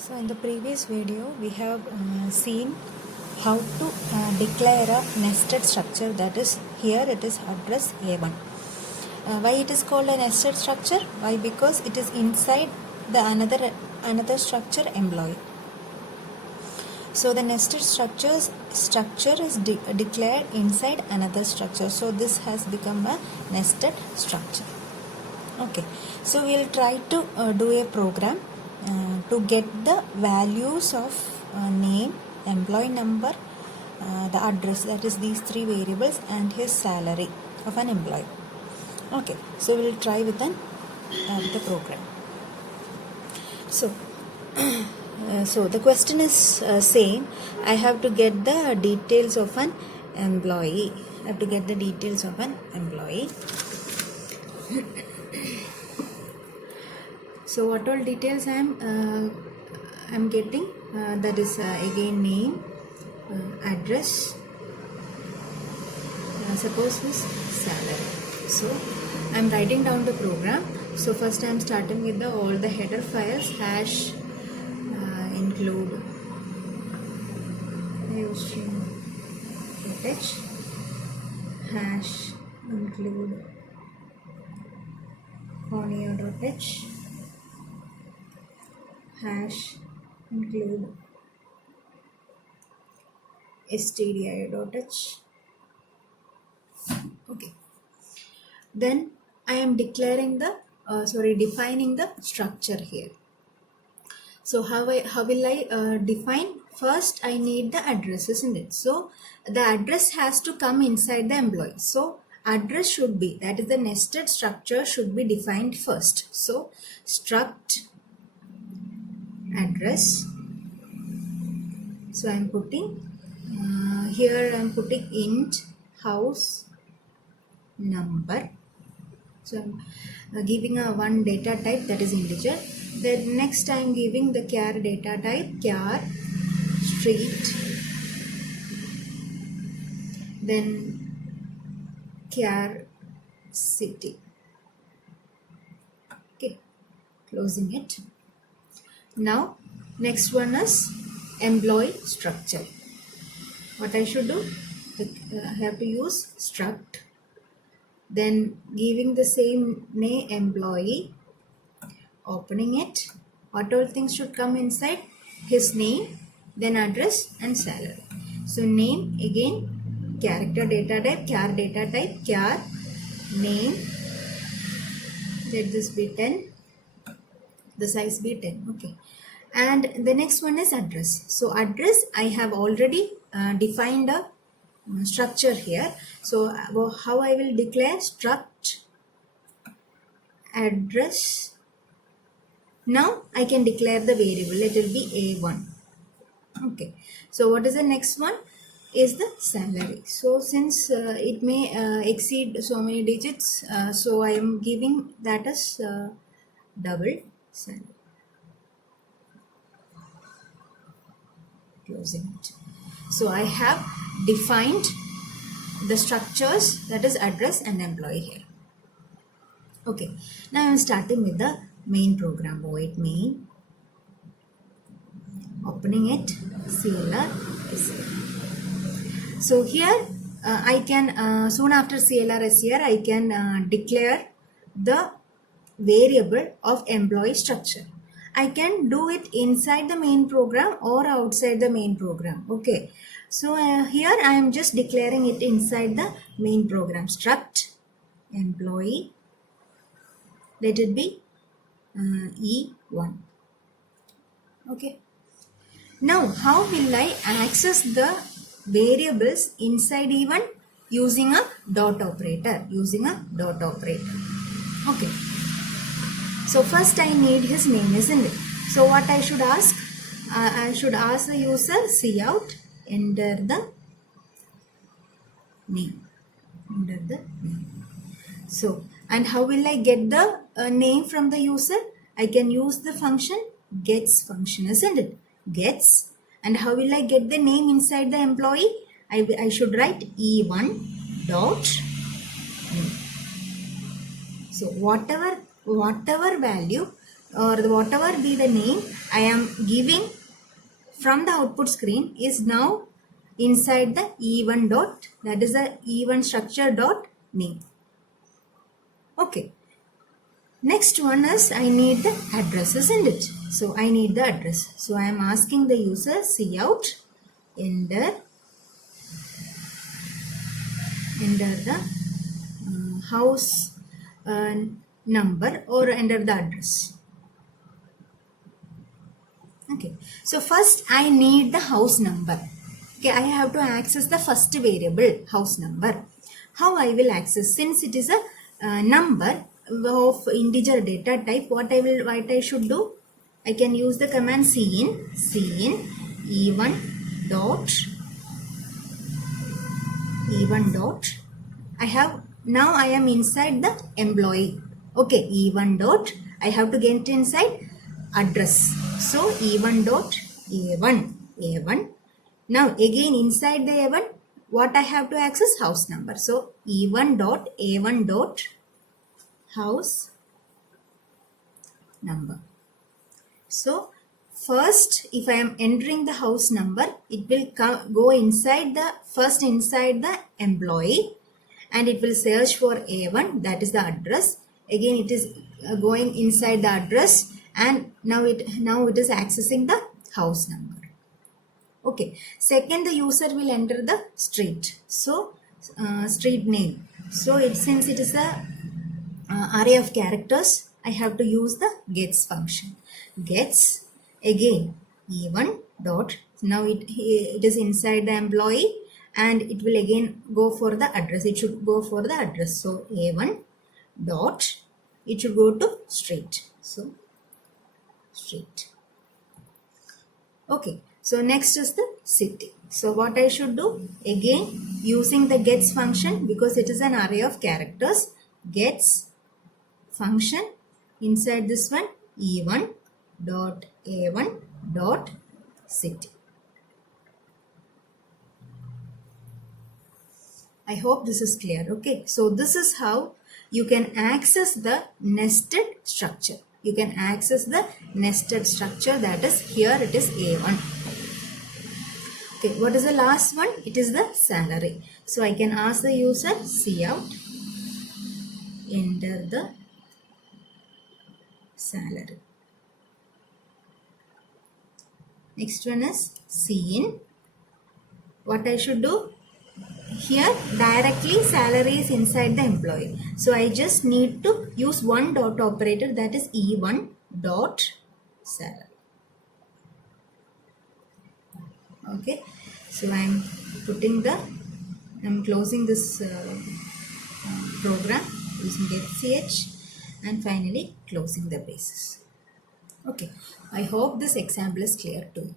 So in the previous video we have seen how to declare a nested structure, that is here it is address A1. Why it is called a nested structure? Why? Because it is inside the another structure employee. So the nested structure is declared inside another structure. So this has become a nested structure. Okay, so we'll try to do a program to get the values of name, employee number, the address, that is these three variables, and his salary of an employee. Okay, so we'll try with the program. So so the question is saying I have to get the details of an employee. I have to get the details of an employee. So what all details I am getting? That is again name, address, suppose this salary. So I am writing down the program. So first I am starting with all the header files, hash include footage, hash include honey.h, hash include stdi.h. Okay, then I am declaring the defining the structure here. So how will I define? First I need the address, isn't it? So the address has to come inside the employee. So address should be, that is the nested structure should be defined first. So struct address. So I am putting here I am putting int house number. So I'm giving a one data type, that is integer. Then next I am giving the char data type, char street, then char city. Okay, closing it. Now next one is employee structure. What I should do? I have to use struct, then giving the same name employee, opening it. What all things should come inside? His name, then address and salary. So name, again character data type, char data type, char name, let this be 10, the size be 10. Okay, and the next one is address. So address, I have already defined a structure here. So how I will declare? Struct address. Now I can declare the variable, it will be A1. Okay, so what is the next one? Is the salary. So since it may exceed so many digits, so I am giving that as double salary. Closing it. So I have defined the structures, that is address and employee here. Okay, now I am starting with the main program. Void main, opening it, CLR, SCR. So here I can soon after CLR SCR I can declare the variable of employee structure. I can do it inside the main program or outside the main program. Okay, so here I am just declaring it inside the main program. Struct employee, let it be E1. Okay, now how will I access the variables inside E1? Using a dot operator. Okay, so first I need his name, isn't it? So what I should ask? I should ask the user cout, enter the name. So, and how will I get the name from the user? I can use the function gets function, isn't it? Gets. And how will I get the name inside the employee? I should write E1 dot name. So whatever value or whatever be the name I am giving from the output screen is now inside the E1 dot, that is the E1 structure dot name. Okay. Next one is I need the address, isn't it? So I need the address. So I am asking the user cout, enter the house number or enter the address. Okay, so first I need the house number. Okay, I have to access the first variable, house number. How I will access? Since it is a number of integer data type, what I should do? I can use the command cin e1 dot I have now I am inside the employee. Okay, e1 dot I have to get inside address. So e1 dot a1 now again inside the a1 what I have to access? House number. So e1 dot a1 dot house number. So first if I am entering the house number, it will go inside the employee, and it will search for A1, that is the address. Again it is going inside the address, and now it is accessing the house number. Okay, second the user will enter the street. So street name. So since it is a array of characters, I have to use the gets function. Gets again e1 dot, now it is inside the employee, and it will again go for the address. It should go for the address. So a1 dot, it should go to street. So street. Okay, so next is the city. So what I should do? Again using the gets function, because it is an array of characters, gets function inside this one e1 dot a1 dot city. I hope this is clear. Okay, so this is how you can access the nested structure. You can access the nested structure, that is here it is a1. Okay, what is the last one? It is the salary. So I can ask the user cout, enter the salary. Next one is cin. What I should do? Here directly salary is inside the employee. So I just need to use one dot operator, that is e1 dot salary. Okay, so I'm closing this program using ch, and finally closing the braces. Okay, I hope this example is clear to you.